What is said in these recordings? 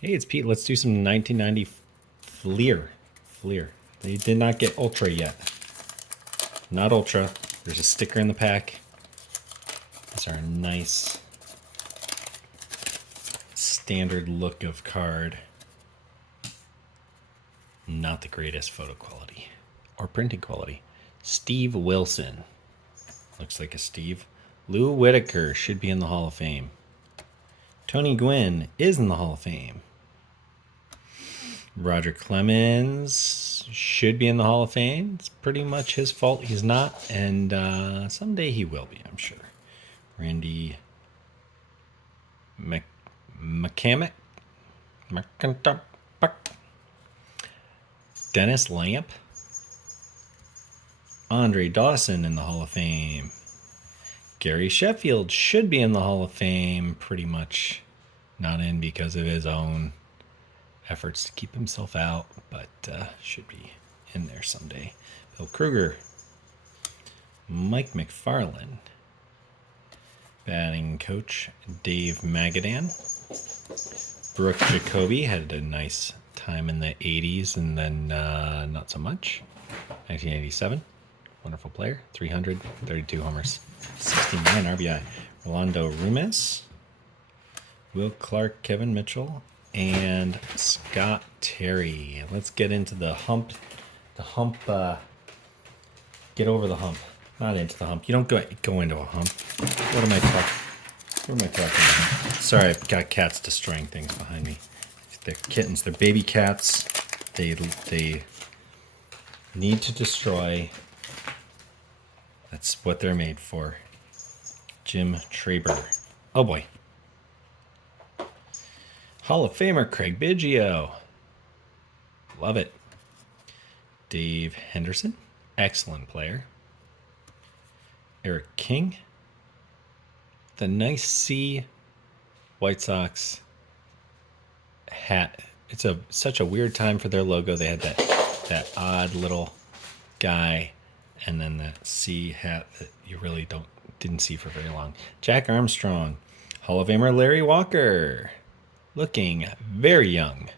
Hey, it's Pete. Let's do some 1990 Fleer. Fleer. They did not get Ultra yet. Not Ultra. There's a sticker in the pack. These are a nice standard look of card. Not the greatest photo quality or printing quality. Steve Wilson. Looks like a Steve. Lou Whitaker should be in the Hall of Fame. Tony Gwynn is in the Hall of Fame. Roger Clemens should be in the Hall of Fame. It's pretty much his fault he's not, and someday he will be, I'm sure. Randy McCamick. Dennis Lamp. Andre Dawson in the Hall of Fame. Gary Sheffield should be in the Hall of Fame, pretty much not in because of his own efforts to keep himself out, but should be in there someday. Bill Kruger. Mike McFarland. Batting coach Dave Magadan. Brooke Jacoby had a nice time in the 80s and then not so much. 1987. Wonderful player. 332 homers. 69 RBI. Rolando Rumes. Will Clark, Kevin Mitchell, and Scott Terry. Let's get into the hump. Get over the hump. Not into the hump. You don't go into a hump. What am I talking about? Sorry, I've got cats destroying things behind me. They're kittens. They're baby cats. They need to destroy. That's what they're made for. Jim Traber. Oh boy. Hall of Famer Craig Biggio. Love it. Dave Henderson. Excellent player. Eric King. The nice C White Sox hat. It's such a weird time for their logo. They had that odd little guy and then that C hat that you really didn't see for very long. Jack Armstrong. Hall of Famer Larry Walker. Looking very young.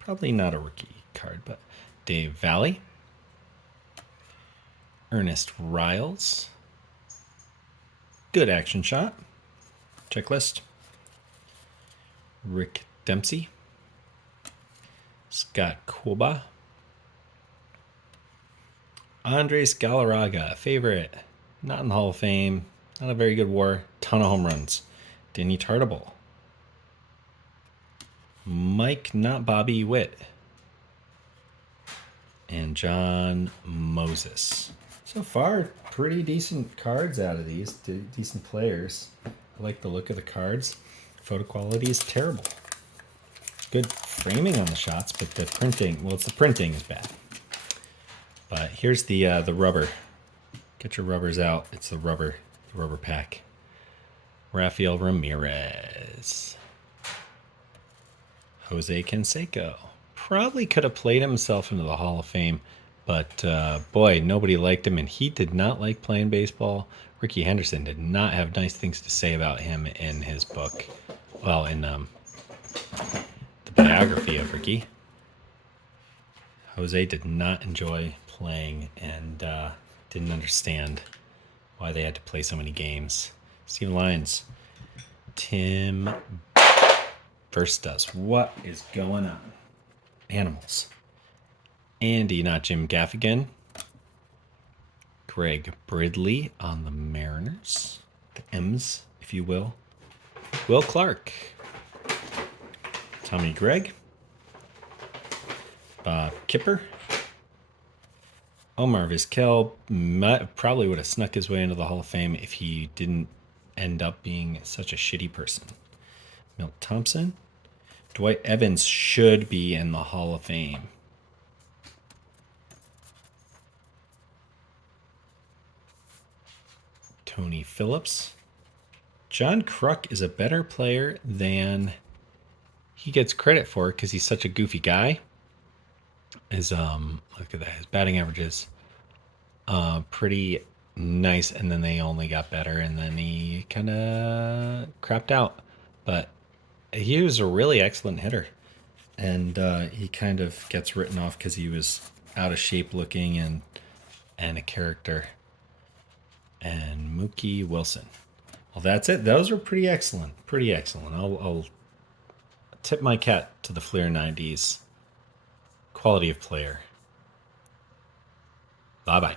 Probably not a rookie card, but Dave Valley. Ernest Riles. Good action shot. Checklist. Rick Dempsey. Scott Coba. Andres Galarraga, favorite. Not in the Hall of Fame. Not a very good WAR. Ton of home runs. Danny Tartable. Mike, not Bobby Witt. And John Moses. So far, pretty decent cards out of these. Decent players. I like the look of the cards. Photo quality is terrible. Good framing on the shots, but the printing, well, it's the printing is bad. But here's the rubber. Get your rubbers out. It's the rubber pack. Rafael Ramirez. Jose Canseco. Probably could have played himself into the Hall of Fame, but boy, nobody liked him, and he did not like playing baseball. Ricky Henderson did not have nice things to say about him in his book. Well, in the biography of Ricky. Jose did not enjoy playing and didn't understand why they had to play so many games. Steven Lyons. Tim Verstas. What is going on? Animals. Andy, not Jim Gaffigan. Greg Bridley on the Mariners. The M's, if you will. Will Clark. Tommy Gregg. Bob Kipper. Omar Vizquel probably would have snuck his way into the Hall of Fame if he didn't end up being such a shitty person. Milt Thompson. Dwight Evans should be in the Hall of Fame. Tony Phillips. John Kruk is a better player than he gets credit for because he's such a goofy guy. Look at that, his batting averages pretty nice, and then they only got better, and then he kind of crapped out. But he was a really excellent hitter, and he kind of gets written off because he was out of shape looking and a character. And Mookie Wilson. Well, that's it. Those were pretty excellent. Pretty excellent. I'll tip my cap to the Fleer 90s quality of player. Bye bye.